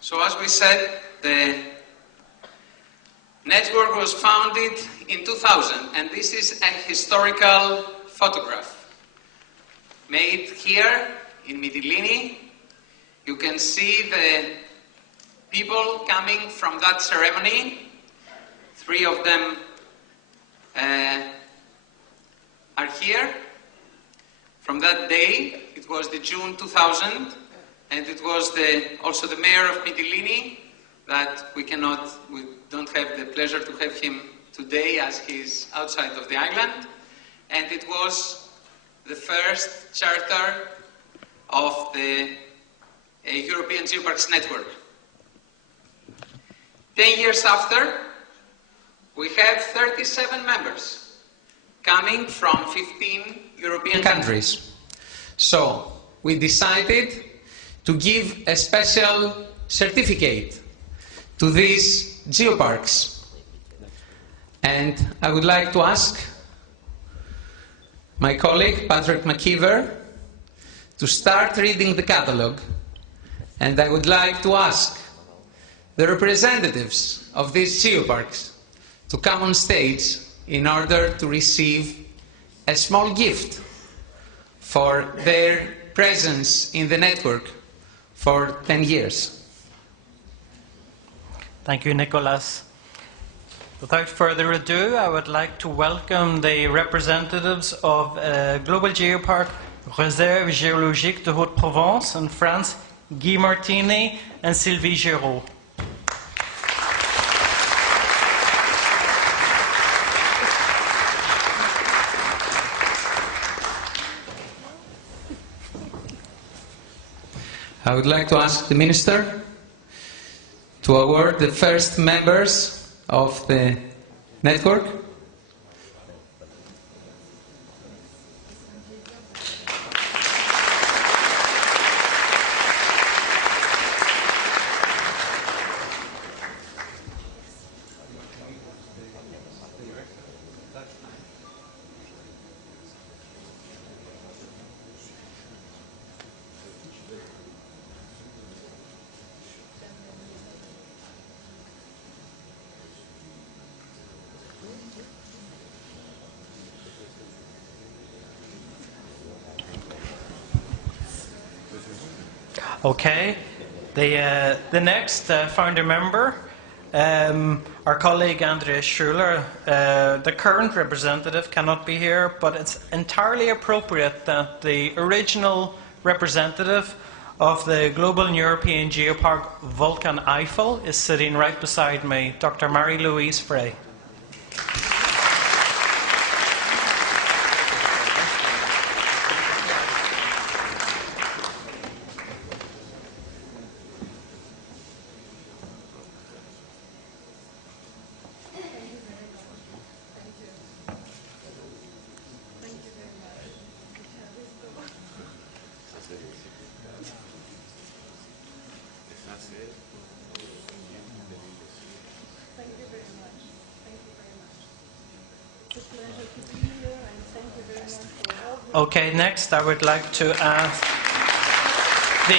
So as we said, the network was founded in 2000, and this is a historical photograph made here in Mytilene. You can see the people coming from that ceremony. 3 of them are here. From that day, it was the June 2000, and it was also the mayor of Mytilene that we don't have the pleasure to have him today as he's outside of the island. And it was the first charter of the European Geoparks network. 10 years after, we have 37 members coming from 15 European countries. So we decided to give a special certificate to these geoparks. And I would like to ask my colleague, Patrick McKeever, to start reading the catalogue. And I would like to ask the representatives of these geoparks to come on stage in order to receive a small gift for their presence in the network for 10 years. Thank you, Nicolas. Without further ado, I would like to welcome the representatives of Global Geopark Réserve Géologique de Haute-Provence in France, Guy Martini and Sylvie Giraud. I would like to ask the Minister to award the first members of the network. Okay, the next founder member, our colleague Andreas Schuler, the current representative cannot be here, but it's entirely appropriate that the original representative of the Global and European Geopark Vulcan Eiffel is sitting right beside me, Dr. Marie-Louise Frey. Okay, next I would like to ask the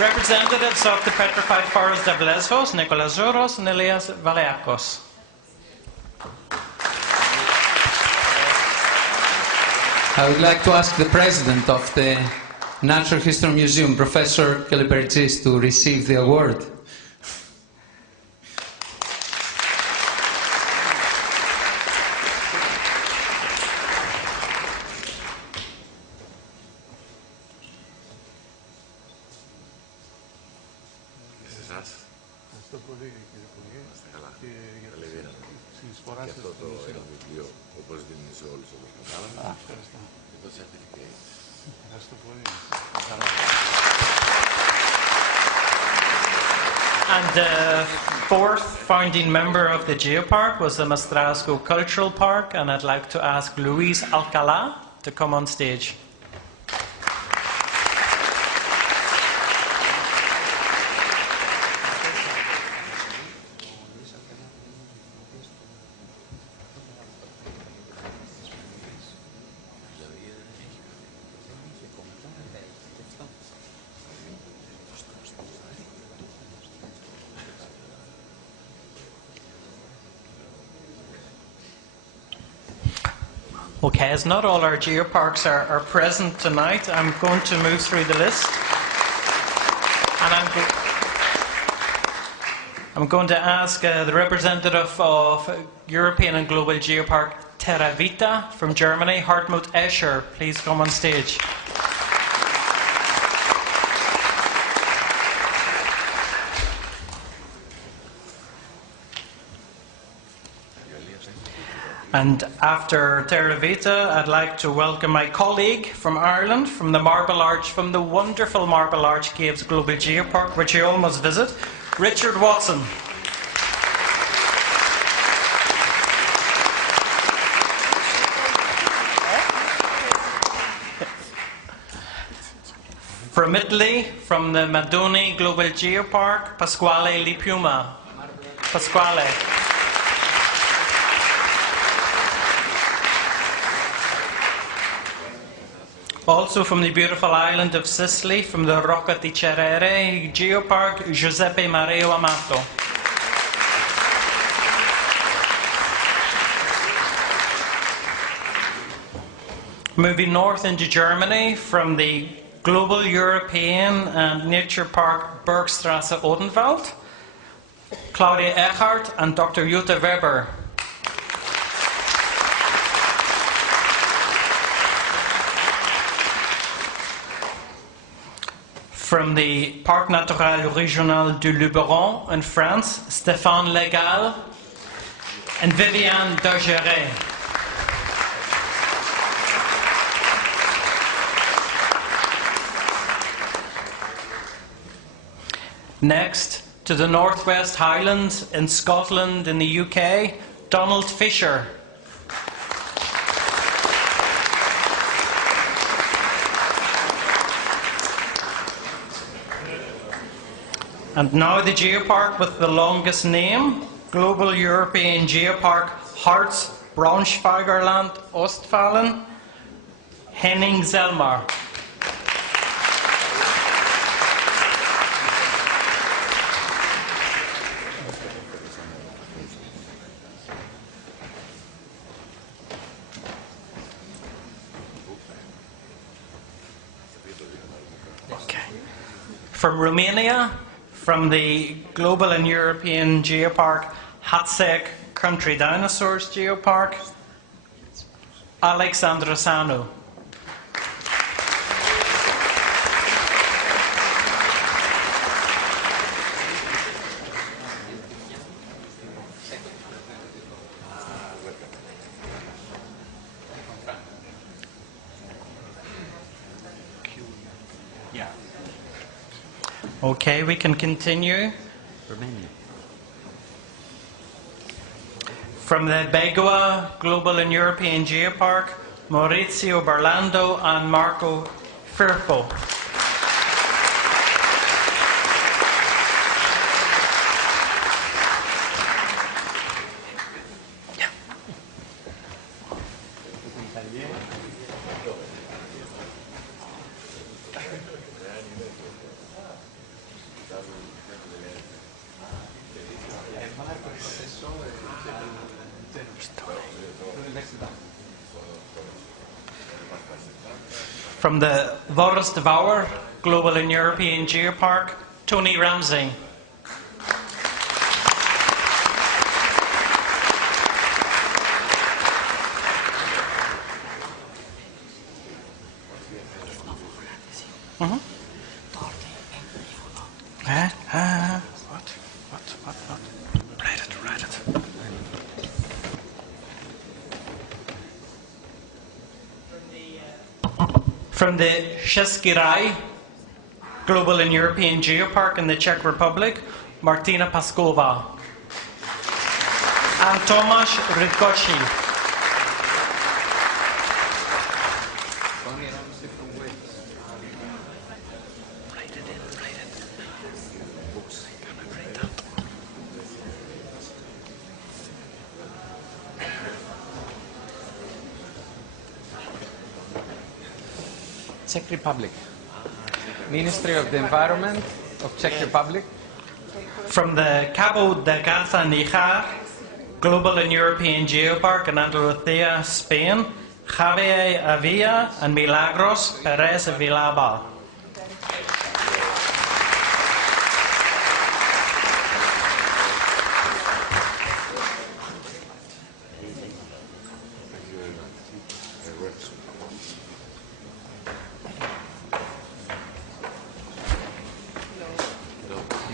representatives of the Petrified Forest of Lesvos, Nicolas Zoros and Elias Valeakos. I would like to ask the President of the Natural History Museum, Professor Kelipertzis, to receive the award. And the fourth founding member of the Geopark was the Mastrasco Cultural Park, and I'd like to ask Luis Alcalá to come on stage. Okay, as not all our geoparks are present tonight, I'm going to move through the list. And I'm going to ask the representative of European and Global Geopark Terra Vita from Germany, Hartmut Escher, please come on stage. And after Terra Vita, I'd like to welcome my colleague from Ireland, from the Marble Arch, from the wonderful Marble Arch Caves Global Geopark, which you all must visit, Richard Watson. From Italy, from the Madoni Global Geopark, Pasquale Lipiuma. Pasquale. Also from the beautiful island of Sicily, from the Rocca di Cerere Geopark, Giuseppe Mario Amato. Moving north into Germany, from the Global European and Nature Park Bergstrasse Odenwald, Claudia Eckhart and Dr. Jutta Weber. From the Parc Naturel Régional du Luberon in France, Stéphane Legal and Viviane Daugeret. Next, to the Northwest Highlands in Scotland in the UK, Donald Fisher. And now the geopark with the longest name, Global European Geopark Harz Braunschweigerland Ostfalen, Henning Zellmer. Okay. From Romania, from the Global and European Geopark Hatsek Country Dinosaurs Geopark, Alexandra Sanu. Okay, we can continue. Romania. From the Begua Global and European Geopark, Maurizio Berlando and Marco Firpo. From the Vorstbauer Global and European Geopark, Tony Ramsey. What? Write it. From the Český Global and European Geopark in the Czech Republic, Martina Paskova. And Tomáš Rydkoczy. Czech Republic. Ministry of the Environment of Czech Republic. From the Cabo de Gata Níjar Global and European Geopark in Andalucía, Spain, Javier Avila and Milagros Perez Villalba.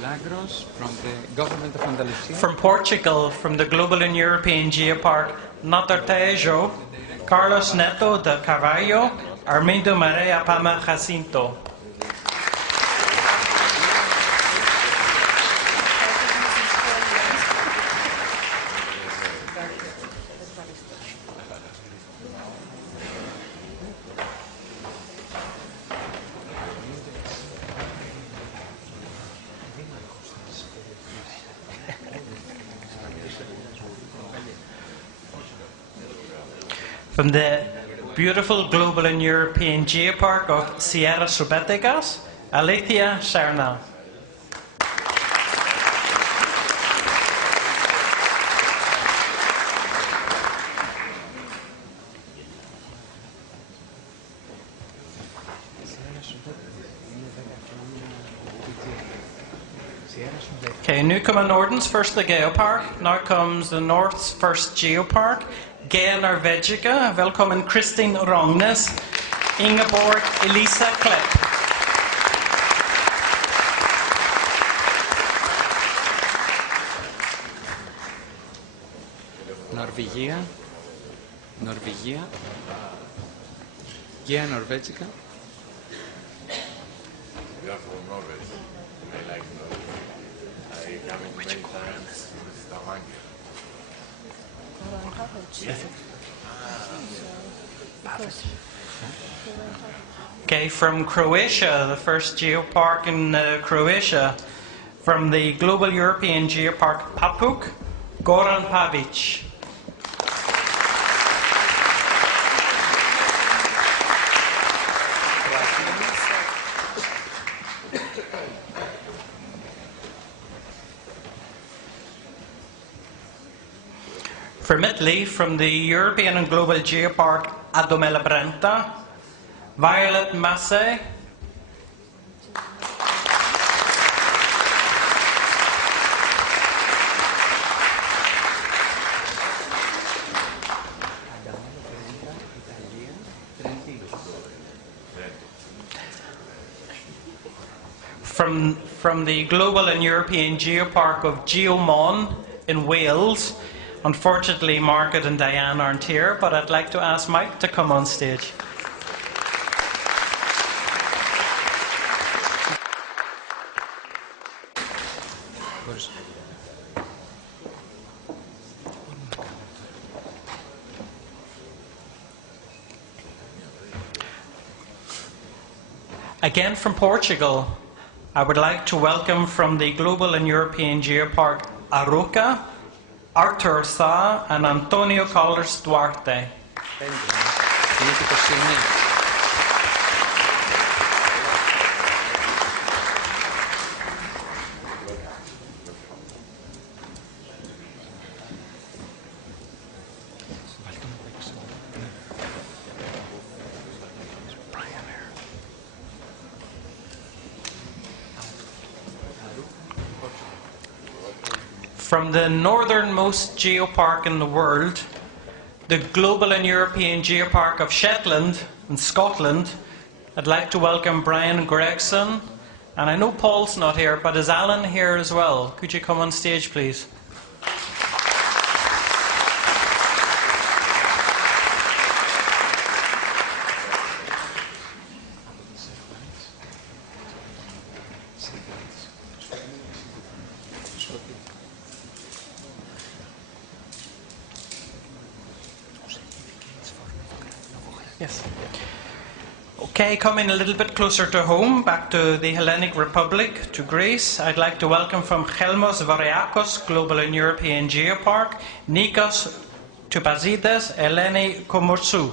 Milagros from the government of Andalusia. From Portugal, from the Global and European Geopark Natartejo, Carlos Neto de Carvalho, Armindo Maria Pama Jacinto. From the beautiful Global and European Geopark of Sierra Subetegas, Alicia Serna. Okay, nu kommer Nordens första geopark. Now comes the North's first geopark. Gaia Norvegica. Välkommen Kristin Rognes, Ingeborg Elisa Klepp. Norvegia. Norvegia. Gaia Norvegica. We are from Norway. I like Norway. I come in many times with Stavanger. Okay, from Croatia, the first geopark in Croatia. From the Global European Geopark Papuk, Goran Pavic. From Italy, from the European and Global Geopark Adomela Brenta, Violet Masse. From the Global and European Geopark of Geomon in Wales. Unfortunately, Margaret and Diane aren't here, but I'd like to ask Mike to come on stage. Again from Portugal, I would like to welcome from the Global and European Geopark Aroca, Artur Sa and Antonio Collers Duarte. From the northernmost geopark in the world, the Global and European Geopark of Shetland in Scotland, I'd like to welcome Brian Gregson. And I know Paul's not here, but is Alan here as well? Could you come on stage, please? Yes. Okay, coming a little bit closer to home, back to the Hellenic Republic, to Greece, I'd like to welcome from Chelmos Variakos, Global and European Geopark, Nikos Toupazides, Eleni Komorsou.